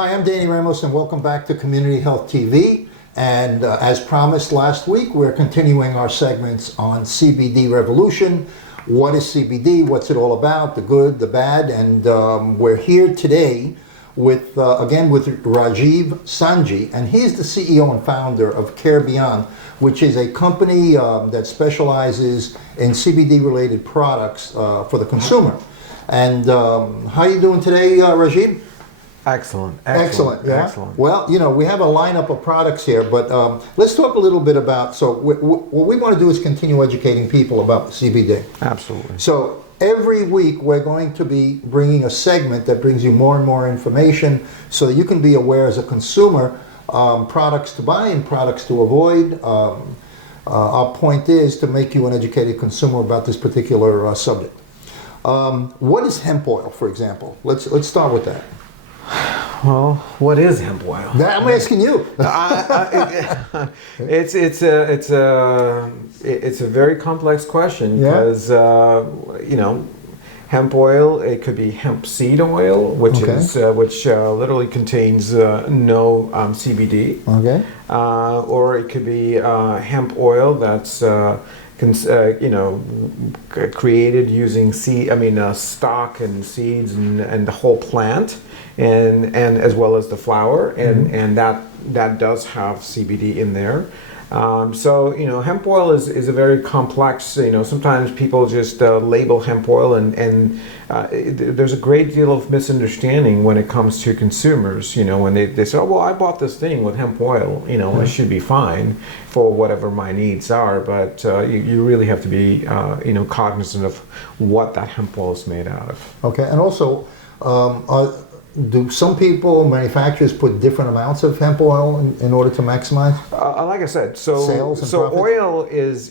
Hi, I'm Danny Ramos, and welcome back to Community Health TV. And as promised last week, we're continuing our segments on CBD revolution. What is CBD? What's it all about? The good, the bad, and we're here today with again with Rajiv Sanji, and he's the CEO and founder of Care Beyond, which is a company that specializes in CBD-related products for the consumer. And how are you doing today, Rajiv? Excellent. Yeah? Excellent. Well, you know, we have a lineup of products here, but let's talk a little bit about, so what we want to do is continue educating people about CBD. Absolutely. So every week we're going to be bringing a segment that brings you more and more information so that you can be aware as a consumer products to buy and products to avoid. Our point is to make you an educated consumer about this particular subject. What is hemp oil, for example? Let's start with that. Well, what is hemp oil? I'm asking you. It's a very complex question because you know, hemp oil. It could be hemp seed oil, which literally contains no CBD. Okay. Or it could be hemp oil that's created using stock and seeds and the whole plant, and as well as the flower, and that does have CBD in there. So hemp oil is a very complex. Sometimes people just label hemp oil, and there's a great deal of misunderstanding when it comes to consumers. When they say, "Oh, well, I bought this thing with hemp oil. I should be fine for whatever my needs are." But you really have to be cognizant of what that hemp oil is made out of. Okay, and also. Do some people, manufacturers, put different amounts of hemp oil in order to maximize? Like I said, sales and profits? Oil is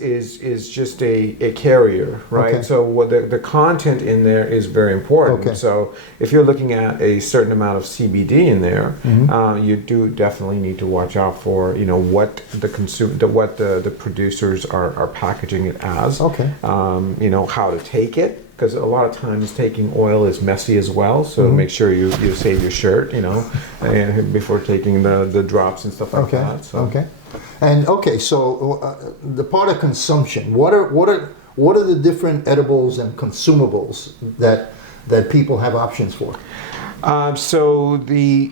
just a carrier, right? Okay. So what the content in there is very important. Okay. So if you're looking at a certain amount of CBD in there, you do definitely need to watch out for what the producers are packaging it as. Okay. How to take it. Because a lot of times taking oil is messy as well, so make sure you save your shirt, and before taking the drops and stuff like that. So. Okay. And so the part of consumption. What are the different edibles and consumables that people have options for? Obviously,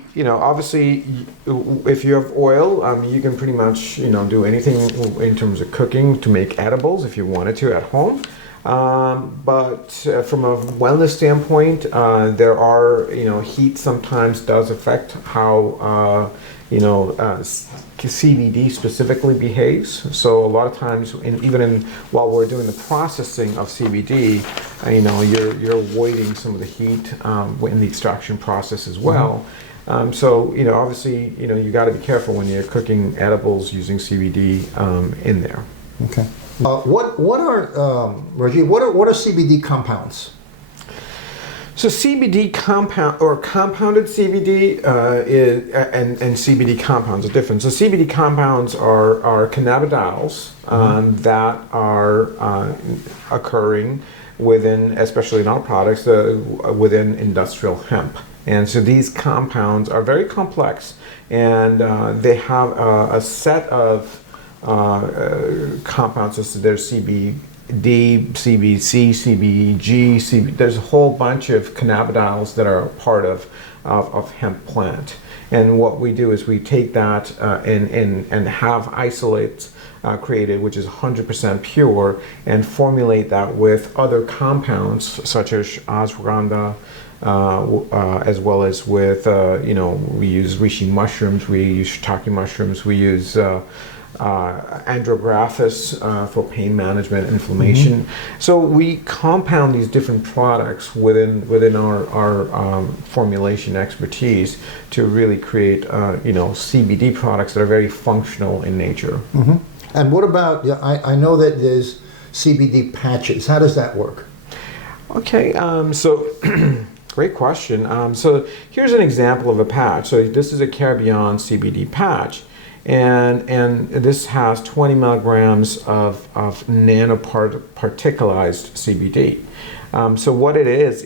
if you have oil, you can pretty much do anything in terms of cooking to make edibles if you wanted to at home. But from a wellness standpoint, there are, heat sometimes does affect how, CBD specifically behaves. So a lot of times, while we're doing the processing of CBD, you're avoiding some of the heat in the extraction process as well. Obviously, you got to be careful when you're cooking edibles using CBD in there. Okay. What are Rajiv? What are CBD compounds? So CBD compound or compounded CBD and CBD compounds are different. So CBD compounds are cannabidiols that are occurring within, especially in our products, within industrial hemp. And so these compounds are very complex, and they have a set of compounds. So there's CBD, CBC, CBG, there's a whole bunch of cannabidiols that are a part of hemp plant. And what we do is we take that and have isolates created, which is 100% pure, and formulate that with other compounds such as ashwagandha, as well as with we use reishi mushrooms, we use shiitake mushrooms, we use andrographis for pain management, inflammation. So we compound these different products within our formulation expertise to really create CBD products that are very functional in nature. And what about? I know that there's CBD patches. How does that work? Okay, so great question. So here's an example of a patch. So this is a Care Beyond CBD patch. And this has 20 milligrams of nanoparticularized CBD. So what it is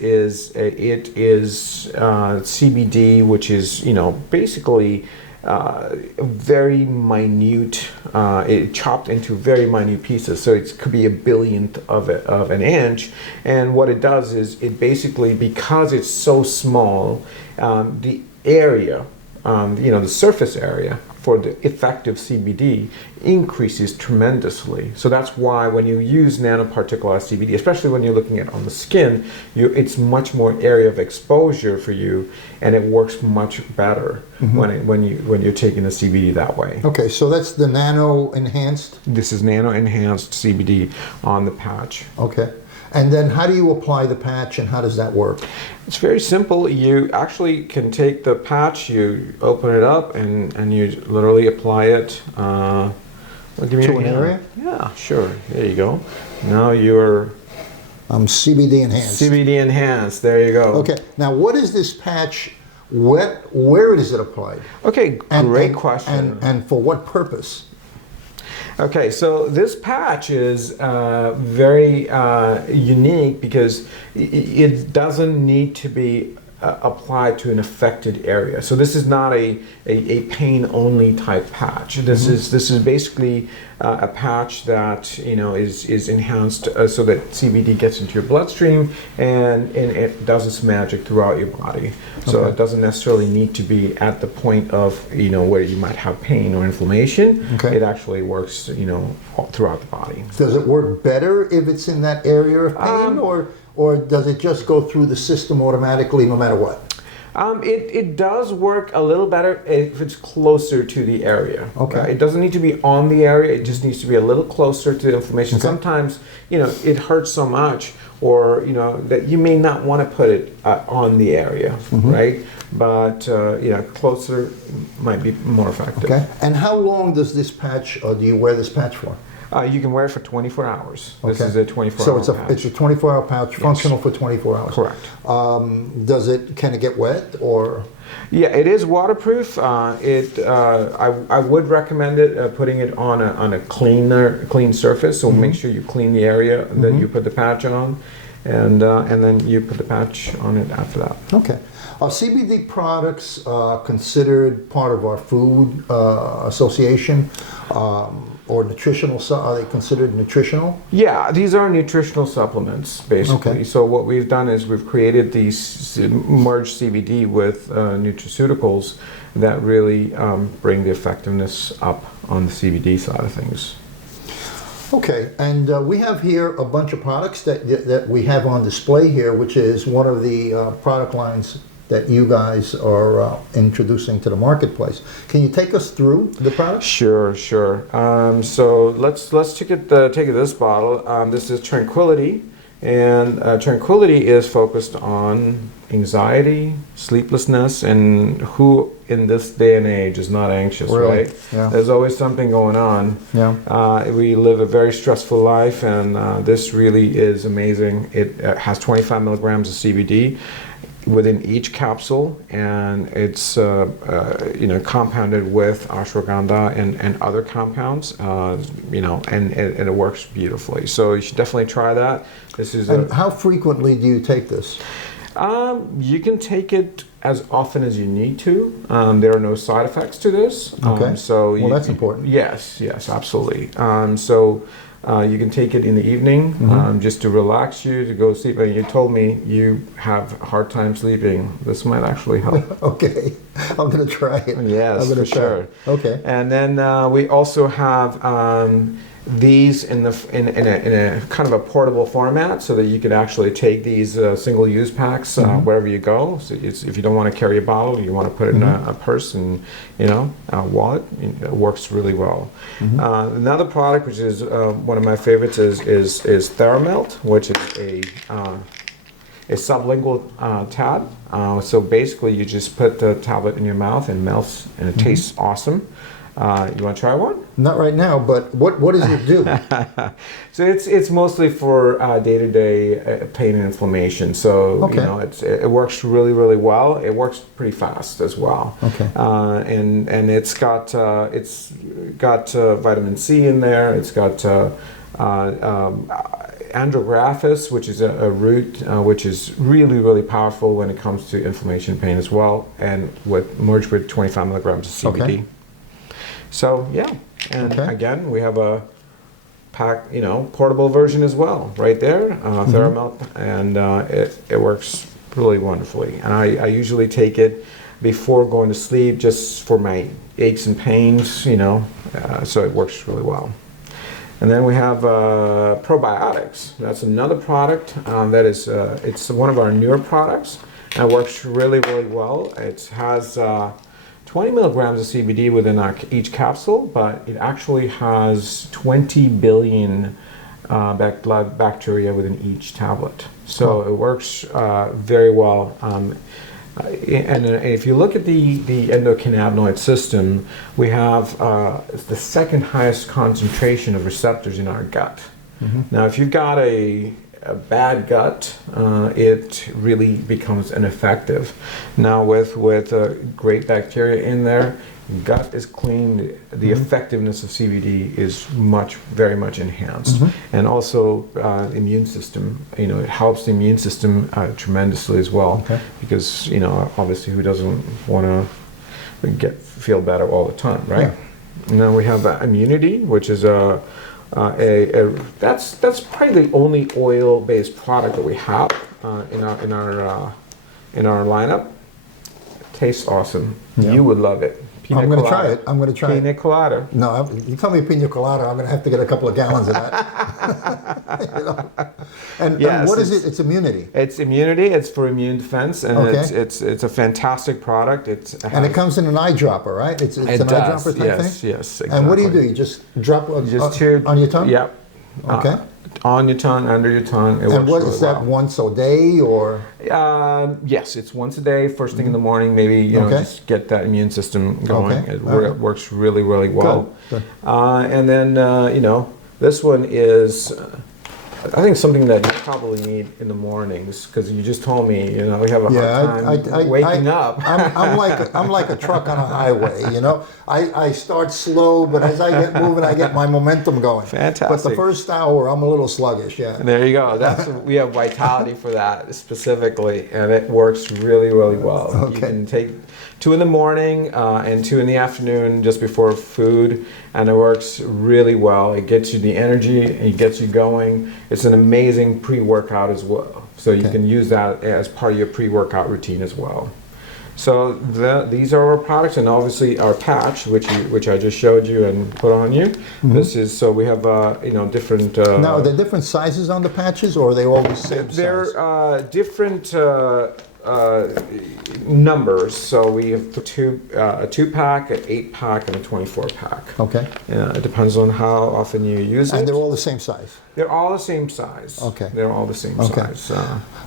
CBD, which is, basically very minute, it chopped into very minute pieces. So it could be a billionth of an inch. And what it does is it basically, because it's so small, the area, the surface area for the effective CBD increases tremendously. So that's why when you use nanoparticularized CBD, especially when you're looking at on the skin, it's much more area of exposure for you, and it works much better when you're taking the CBD that way. Okay, so that's the nano enhanced. This is nano enhanced CBD on the patch. Okay. And then how do you apply the patch, and how does that work? It's very simple. You actually can take the patch, you open it up, and you literally apply it. Give me To your an hand. area? Yeah, sure. There you go. Now you're CBD enhanced. CBD enhanced. There you go. Okay. Now, what is this patch? Where is it applied? Okay, great question. And for what purpose? Okay, so this patch is very unique because it doesn't need to be applied to an affected area. So this is not a pain-only type patch. This is basically a patch that is enhanced so that CBD gets into your bloodstream and it does its magic throughout your body. So it doesn't necessarily need to be at the point of where you might have pain or inflammation. Okay. It actually works all throughout the body. Does it work better if it's in that area of pain, or does it just go through the system automatically no matter what? It does work a little better if it's closer to the area. Okay. It doesn't need to be on the area. It just needs to be a little closer to the inflammation. Okay. Sometimes, it hurts so much, or that you may not want to put it on the area, right? But closer might be more effective. Okay. And how long does this patch, or do you wear this patch for? You can wear it for 24 hours. This Okay. is a 24-hour So patch. it's a 24-hour pouch, functional for 24 hours. Correct. Can it get wet, or? Yeah, it is waterproof. I would recommend it putting it on a clean surface. So make sure you clean the area that you put the patch on, and then you put the patch on it after that. Okay. Are CBD products considered part of our food association, or nutritional? Are they considered nutritional? Yeah, these are nutritional supplements, basically. Okay. So what we've done is we've created these merged CBD with nutraceuticals that really bring the effectiveness up on the CBD side of things. Okay, and we have here a bunch of products that we have on display here, which is one of the product lines that you guys are introducing to the marketplace. Can you take us through the products? Sure. So let's take it. Take this bottle. This is Tranquility, and Tranquility is focused on anxiety, sleeplessness, and who in this day and age is not anxious, Really? right? Yeah. There's always something going on. Yeah. We live a very stressful life, and this really is amazing. It has 25 milligrams of CBD within each capsule, and it's compounded with ashwagandha and other compounds, and it works beautifully. So you should definitely try that. This is And how frequently do you take this? you can take it as often as you need to. There are no side effects to this. Okay. So Well, that's important. Yes, absolutely. So you can take it in the evening just to relax you, to go sleep. And you told me you have a hard time sleeping. This might actually help. Okay, I'm going to try it. Yes, I'm gonna for try sure. it. Okay. And then we also have these in a kind of a portable format, so that you could actually take these single-use packs wherever you go. So if you don't want to carry a bottle, you want to put it in a purse and a wallet, it works really well. Another product, which is one of my favorites, is Theramelt, which is a sublingual tab. So basically, you just put the tablet in your mouth and melts, and it tastes awesome. You want to try one? Not right now, but what does it do? So it's mostly for day-to-day pain and inflammation. So Okay. it works really, really well. It works pretty fast as well. Okay. And it's got vitamin C in there. It's got andrographis, which is a root which is really, really powerful when it comes to inflammation pain as well, and merged with 25 milligrams of CBD. Okay. So yeah, and Okay. again, we have a portable version as well, right there, Theramelt, and it works really wonderfully. And I usually take it before going to sleep, just for my aches and pains, so it works really well. And then we have probiotics. That's another product that is it's one of our newer products, and it works really, really well. It has 20 milligrams of CBD within each capsule, but it actually has 20 billion blood bacteria within each tablet. So it works very well. And if you look at the endocannabinoid system, we have the second highest concentration of receptors in our gut. Now, if you've got a bad gut, it really becomes ineffective. Now, with great bacteria in there, gut is clean, the effectiveness of CBD is very much enhanced. And also immune system, it helps the immune system tremendously as well. Okay. Because, obviously who doesn't want to feel better all the time, right? Yeah. And then we have immunity, which is that's probably the only oil-based product that we have in our lineup. It tastes awesome. Yeah. You would love it. I'm going to try it. I'm going to try Pina it. colada. No, you tell me pina colada, I'm going to have to get a couple of gallons of that. And Yes, what is it? It's immunity. It's immunity. It's for immune defense, and Okay. it's a fantastic product. And it comes in an eyedropper, right? It's an eyedropper type yes, thing? yes, exactly. And what do? You just drop it Just chew on your tongue? Yep. Okay. On your tongue, under your tongue. It And works what really is that, well. once a day or? Yes, it's once a day, first thing in the morning, maybe, Okay. just get that immune system going. Okay. It All right. works really, really well. Good. And then, this one is, I think, something that you probably need in the mornings, because you just told me, we have a hard time waking up. I'm like a truck on a highway, I start slow, but as I get moving, I get my momentum going. Fantastic. But the first hour, I'm a little sluggish, yeah. There you go. We have Vitality for that specifically, and it works really, really well. Okay. You can take 2 in the morning and 2 in the afternoon just before food, and it works really well. It gets you the energy, it gets you going. It's an amazing pre-workout as well. So you Okay. can use that as part of your pre-workout routine as well. So these are our products, and obviously our patch, which I just showed you and put on you. This is, so we have different. Now, are there different sizes on the patches, or are they all the same size? They're different numbers. So we have a 2-pack, an 8-pack, and a 24-pack. Okay. It depends on how often you use it. And they're all the same size? They're all the same size. Okay. They're all the same Okay. size.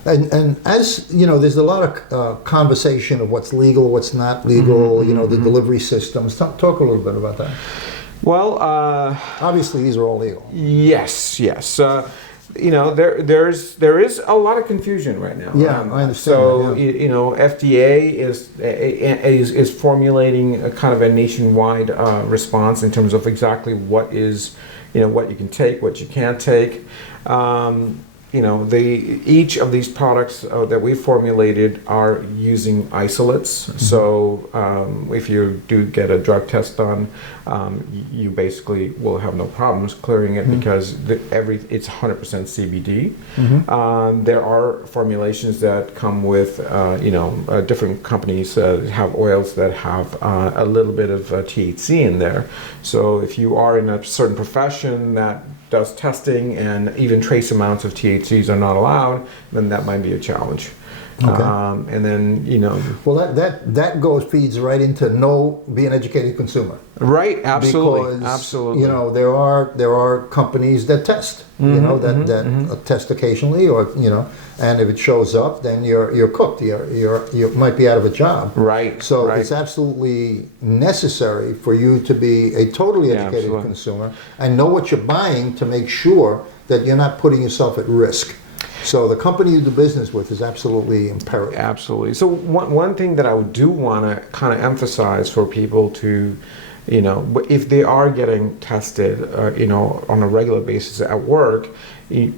And as you know, there's a lot of conversation of what's legal, what's not legal. The delivery systems. Talk a little bit about that. Well, Obviously, these are all legal. yes. There is a lot of confusion right now. Yeah, I understand So that, yeah. FDA is formulating a kind of a nationwide response in terms of exactly what is, what you can take, what you can't take. Each of these products that we formulated are using isolates. So if you do get a drug test done, you basically will have no problems clearing it because it's 100% CBD. There are formulations that come with, different companies have oils that have a little bit of THC in there. So if you are in a certain profession that does testing and even trace amounts of THCs are not allowed, then that might be a challenge. Okay. And then, Well, that feeds right into be an educated consumer. Right, absolutely, Because, absolutely. there are companies that test, that test occasionally, or and if it shows up, then you're cooked. You might be out of a job. Right. So right. it's absolutely necessary for you to be a totally educated absolutely. consumer and know what you're buying to make sure that you're not putting yourself at risk. So the company you do business with is absolutely imperative. Absolutely. So one thing that I do want to kind of emphasize for people to, if they are getting tested, on a regular basis at work,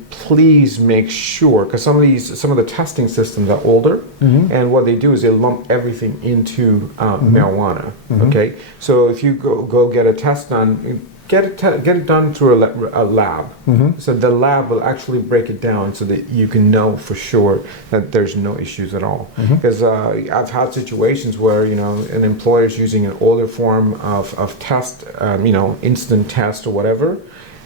please make sure, because some of the testing systems are older, and what they do is they lump everything into marijuana. Okay, so if you go get a test done, get it done through a lab. So the lab will actually break it down so that you can know for sure that there's no issues at all. Because I've had situations where an employer is using an older form of test, instant test or whatever.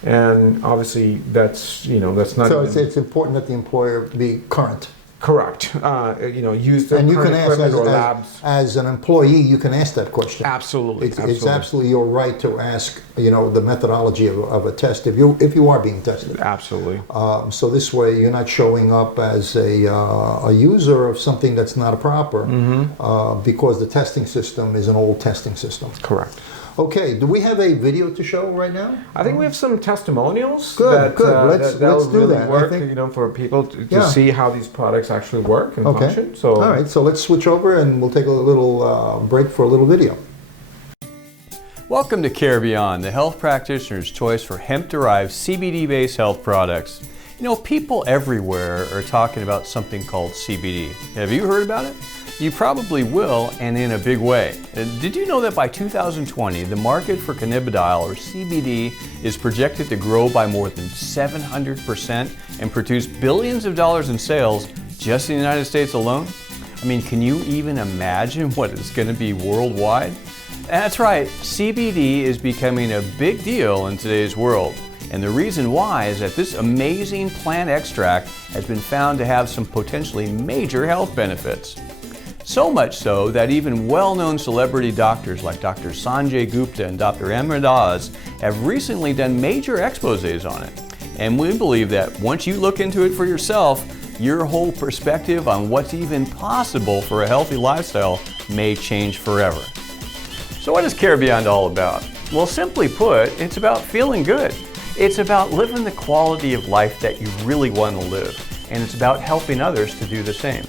And obviously, that's not. So it's important that the employer be current. Correct. Use the And you can current ask equipment or labs. as an employee, you can ask that question. Absolutely. It's absolutely your right to ask. The methodology of a test if you are being tested. Absolutely. So this way, you're not showing up as a user of something that's not proper because the testing system is an old testing system. Correct. Okay, do we have a video to show right now? I think we have some testimonials. Good. Let's do really that. work, I think, for people to see how these products actually work and function. So, all right, so let's switch over and we'll take a little break for a little video. Welcome to Care Beyond, the health practitioner's choice for hemp-derived CBD-based health products. People everywhere are talking about something called CBD. Have you heard about it? You probably will, and in a big way. Did you know that by 2020, the market for cannabidiol, or CBD, is projected to grow by more than 700% and produce billions of dollars in sales just in the United States alone? I mean, can you even imagine what it's going to be worldwide? That's right, CBD is becoming a big deal in today's world. And the reason why is that this amazing plant extract has been found to have some potentially major health benefits. So much so that even well-known celebrity doctors like Dr. Sanjay Gupta and Dr. Amar Daz have recently done major exposés on it. And we believe that once you look into it for yourself, your whole perspective on what's even possible for a healthy lifestyle may change forever. So what is Care Beyond all about? Well, simply put, it's about feeling good. It's about living the quality of life that you really want to live. And it's about helping others to do the same.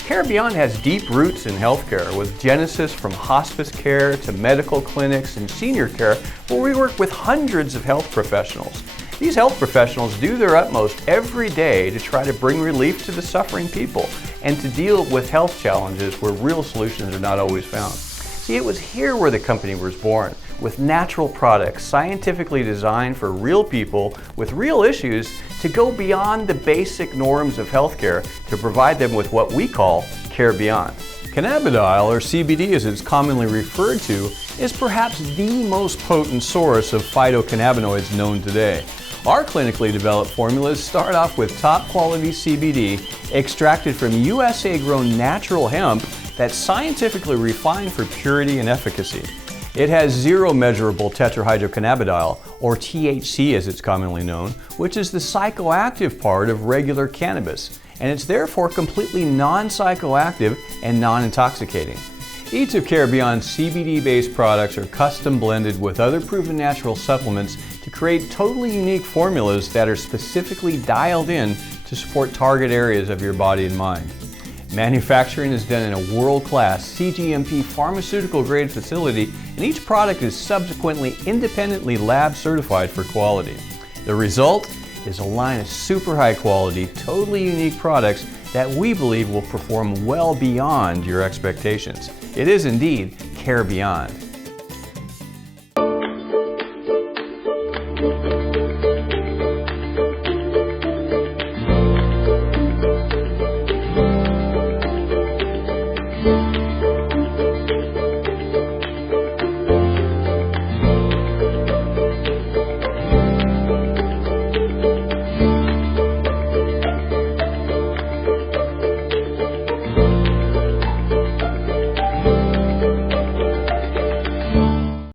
Care Beyond has deep roots in healthcare, with genesis from hospice care to medical clinics and senior care, where we work with hundreds of health professionals. These health professionals do their utmost every day to try to bring relief to the suffering people and to deal with health challenges where real solutions are not always found. See, it was here where the company was born, with natural products scientifically designed for real people with real issues to go beyond the basic norms of healthcare to provide them with what we call Care Beyond. Cannabidiol, or CBD as it's commonly referred to, is perhaps the most potent source of phytocannabinoids known today. Our clinically developed formulas start off with top quality CBD extracted from USA-grown natural hemp that's scientifically refined for purity and efficacy. It has zero measurable tetrahydrocannabidiol, or THC as it's commonly known, which is the psychoactive part of regular cannabis, and it's therefore completely non-psychoactive and non-intoxicating. Each of Care Beyond's CBD-based products are custom blended with other proven natural supplements to create totally unique formulas that are specifically dialed in to support target areas of your body and mind. Manufacturing is done in a world-class CGMP pharmaceutical-grade facility, and each product is subsequently independently lab certified for quality. The result is a line of super high-quality, totally unique products that we believe will perform well beyond your expectations. It is indeed Care Beyond.